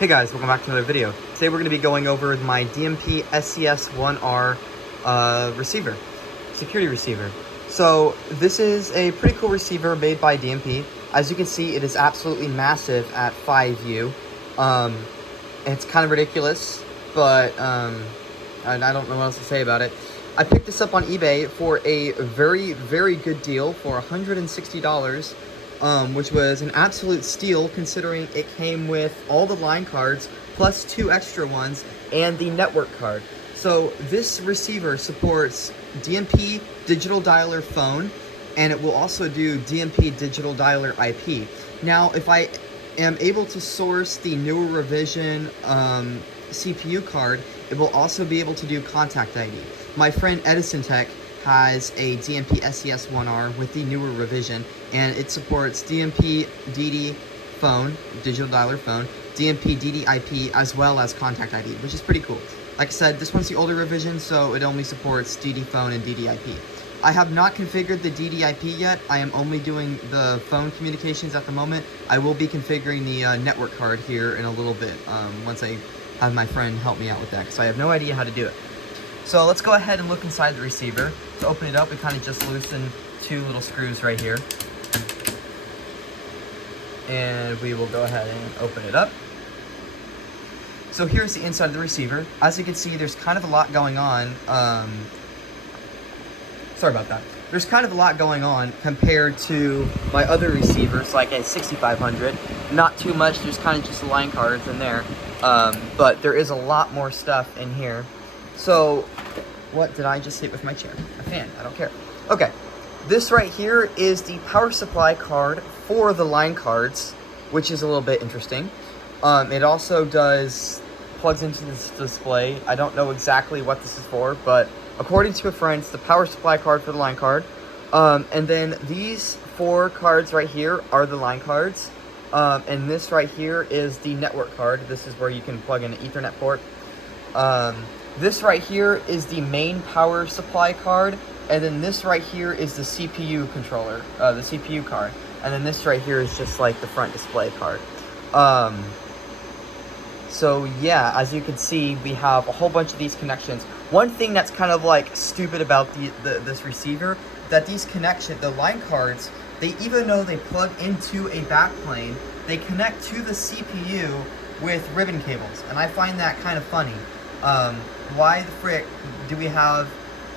Hey guys, welcome back to another video. Today we're going to be going over my DMP SCS-1R receiver, security receiver. So this is a pretty cool receiver made by DMP. As you can see, it is absolutely massive at 5U. It's kind of ridiculous, but I don't know what else to say about it. I picked this up on eBay for a very, very good deal for $160. Which was an absolute steal considering it came with all the line cards plus 2 extra ones and the network card. So this receiver supports DMP digital dialer phone, and it will also do DMP digital dialer IP. Now, if I am able to source the newer revision CPU card, it will also be able to do contact ID. My friend Edison Tech has a DMP SCS-1R with the newer revision, and it supports DMP DD phone, digital dialer phone, DMP DD IP, as well as contact ID, which is pretty cool. Like I said, this one's the older revision, so it only supports DD phone and DD IP. I have not configured the DD IP yet. I am only doing the phone communications at the moment. I will be configuring the network card here in a little bit, once I have my friend help me out with that, because I have no idea how to do it. So let's go ahead and look inside the receiver. To open it up, we kind of just loosen 2 little screws right here. And we will go ahead and open it up. So here's the inside of the receiver. As you can see, there's kind of a lot going on. Sorry about that. There's kind of a lot going on compared to my other receivers, like a 6500. Not too much, there's kind of just the line cards in there. But there is a lot more stuff in here. So, what did I just hit with my chair? A fan, I don't care. Okay, this right here is the power supply card for the line cards, which is a little bit interesting. It also plugs into this display. I don't know exactly what this is for, but according to a friend, it's the power supply card for the line card. And then these 4 cards right here are the line cards. And this right here is the network card. This is where you can plug in an Ethernet port. This right here is the main power supply card, and then this right here is the CPU controller, the CPU card, and then this right here is just like the front display card. So yeah, as you can see, we have a whole bunch of these connections. One thing that's kind of like stupid about this receiver, that these the line cards, even though they plug into a backplane, they connect to the CPU with ribbon cables, and I find that kind of funny. Why the frick do we have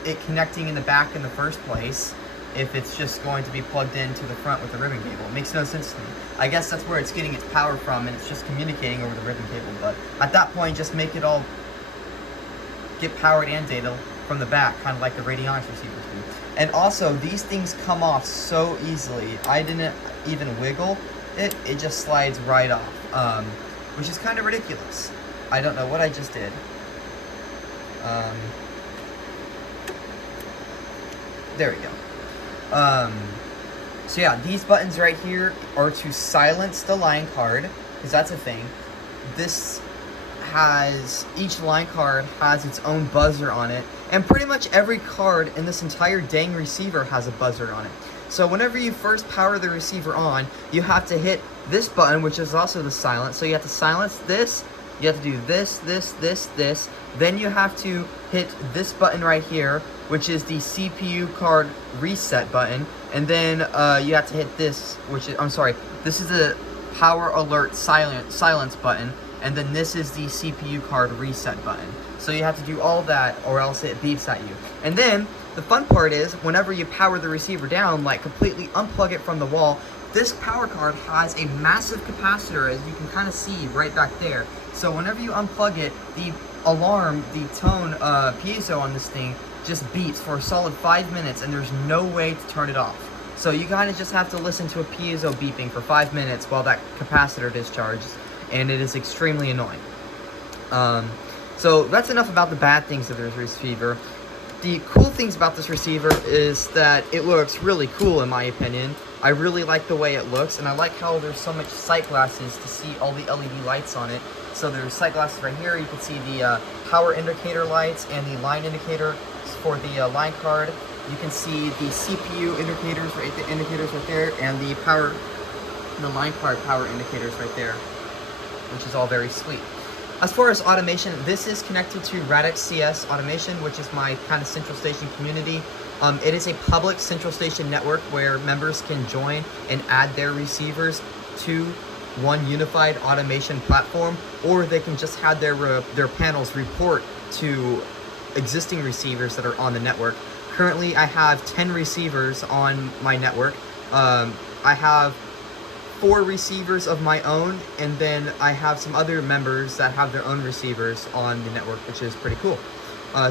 it connecting in the back in the first place if it's just going to be plugged into the front with the ribbon cable? It makes no sense to me. I guess that's where it's getting its power from, and it's just communicating over the ribbon cable, but at that point, just make it all get powered and data from the back, kind of like the radionics receivers do. And also, these things come off so easily. I didn't even wiggle it, it just slides right off, which is kind of ridiculous. I don't know what I just did. There we go. So yeah, these buttons right here are to silence the line card, because that's a thing. Each line card has its own buzzer on it, and pretty much every card in this entire dang receiver has a buzzer on it. So whenever you first power the receiver on, you have to hit this button, which is also the silence. So you have to silence this. You have to do this, this. Then you have to hit this button right here, which is the CPU card reset button. And then you have to hit this, this is the power alert silence button. And then this is the CPU card reset button. So you have to do all that, or else it beeps at you. And then the fun part is, whenever you power the receiver down, like completely unplug it from the wall, this power card has a massive capacitor, as you can kind of see right back there. So whenever you unplug it, the alarm, the tone piezo on this thing just beeps for a solid 5 minutes, and there's no way to turn it off. So you kind of just have to listen to a piezo beeping for 5 minutes while that capacitor discharges, and it is extremely annoying. So that's enough about the bad things of this receiver. The cool things about this receiver is that it looks really cool, in my opinion. I really like the way it looks, and I like how there's so much sight glasses to see all the LED lights on it. So there's sight glasses right here. You can see the power indicator lights and the line indicator for the line card. You can see the CPU indicators right there, and the line card power indicators right there. which is all very sweet. As far as automation, this is connected to Radix CS Automation, which is my kind of central station community. It is a public central station network where members can join and add their receivers to one unified automation platform, or they can just have their panels report to existing receivers that are on the network. Currently, I have 10 receivers on my network. I have 4 receivers of my own, and then I have some other members that have their own receivers on the network, which is pretty cool.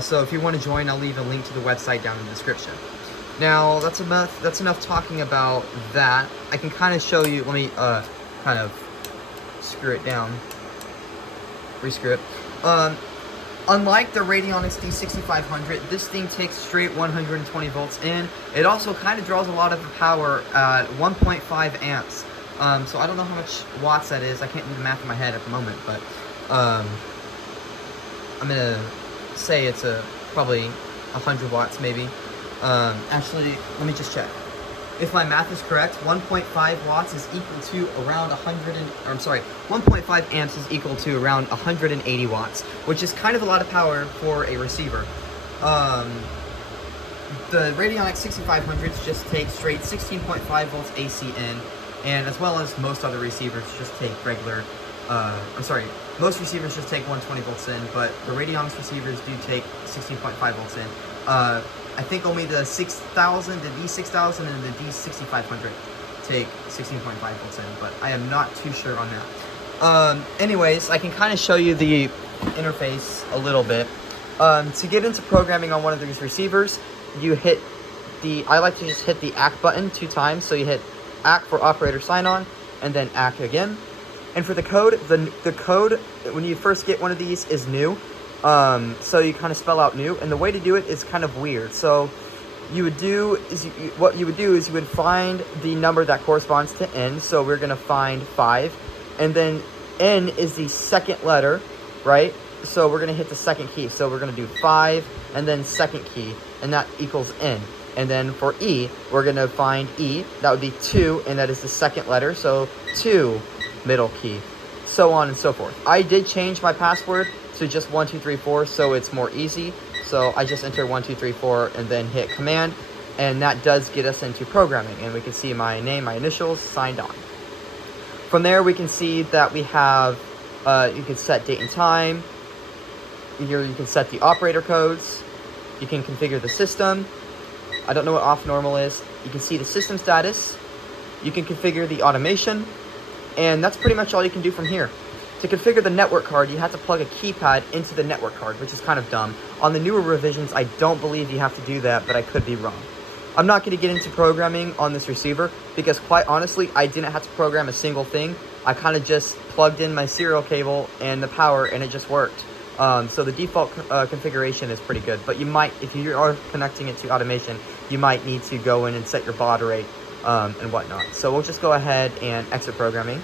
So if you want to join, I'll leave a link to the website down in the description. Now, that's enough talking about that. I can kind of show you, let me kind of screw it down, rescrew it. Unlike the Radionics D6500, this thing takes straight 120 volts in. It also kind of draws a lot of power at 1.5 amps. So I don't know how much watts that is. I can't do the math in my head at the moment, but I'm gonna say it's probably 100 watts maybe. Actually, let me just check. If my math is correct, 1.5 watts is equal to around 1.5 amps is equal to around 180 watts, which is kind of a lot of power for a receiver. The Radionics 6500s just take straight 16.5 volts AC in, and as well as most other receivers just take regular, most receivers just take 120 volts in, but the Radionics receivers do take 16.5 volts in. I think only the 6000, the D6000, and the D6500 take 16.5 volts in, but I am not too sure on that. Anyways, I can kind of show you the interface a little bit. To get into programming on one of these receivers, you hit I like to just hit the ACK button 2 times, so you hit ACK for operator sign-on, and then ACK again. And for the code, the code, when you first get one of these, is new. So you kind of spell out new, and the way to do it is kind of weird. So what you would find the number that corresponds to N, so we're going to find 5, and then N is the second letter, right? So we're going to hit the second key, so we're going to do 5, and then second key, and that equals N. And then for E, we're going to find E, that would be 2, and that is the second letter, so 2, middle key, so on and so forth. I did change my password to just 1234, so it's more easy. So I just enter 1234 and then hit command, and that does get us into programming, and we can see my name, my initials, signed on. From there, we can see that we have, you can set date and time. Here you can set the operator codes. You can configure the system. I don't know what off normal is. You can see the system status. You can configure the automation, and that's pretty much all you can do from here. To configure the network card, you have to plug a keypad into the network card, which is kind of dumb. On the newer revisions, I don't believe you have to do that, but I could be wrong. I'm not going to get into programming on this receiver because, quite honestly, I didn't have to program a single thing. I kind of just plugged in my serial cable and the power, and it just worked. So the default configuration is pretty good, but you might, if you are connecting it to automation, you might need to go in and set your baud rate and whatnot. So we'll just go ahead and exit programming.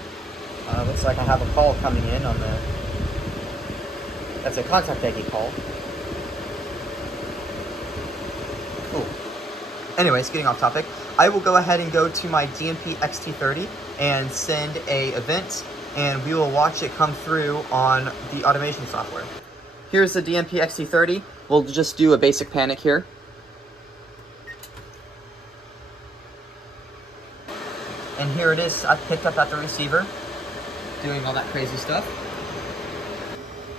Looks like I have a call coming in on the, that's a contact ID call. Cool. Anyways, getting off topic, I will go ahead and go to my DMP XT30 and send a event, and we will watch it come through on the automation software. Here's the DMP XT30. We'll just do a basic panic here. And here it is, I picked up at the receiver, doing all that crazy stuff.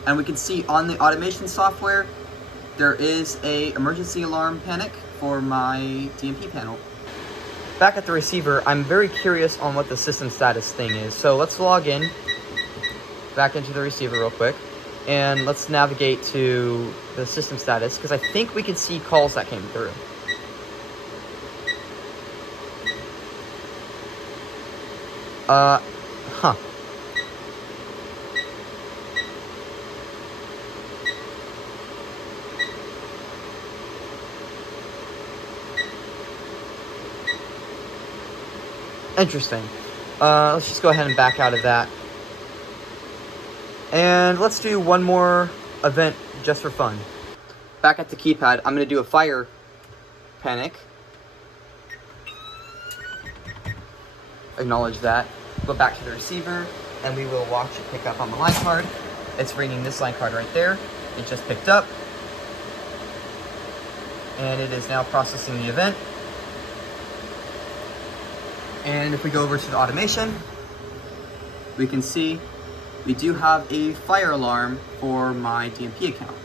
And we can see on the automation software, there is a emergency alarm panic for my DMP panel. Back at the receiver, I'm very curious on what the system status thing is. So let's log in back into the receiver real quick, and let's navigate to the system status, because I think we can see calls that came through. Huh. Interesting. Let's just go ahead and back out of that. And let's do one more event just for fun. Back at the keypad, I'm going to do a fire panic. Acknowledge that. Go back to the receiver. and we will watch it pick up on the line card. It's reading this line card right there. It just picked up, and it is now processing the event. And if we go over to the automation, we can see we do have a fire alarm for my DMP account.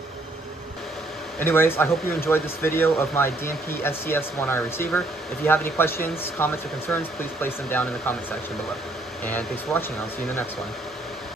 Anyways, I hope you enjoyed this video of my DMP SCS-1R receiver. If you have any questions, comments, or concerns, please place them down in the comment section below. And thanks for watching. I'll see you in the next one.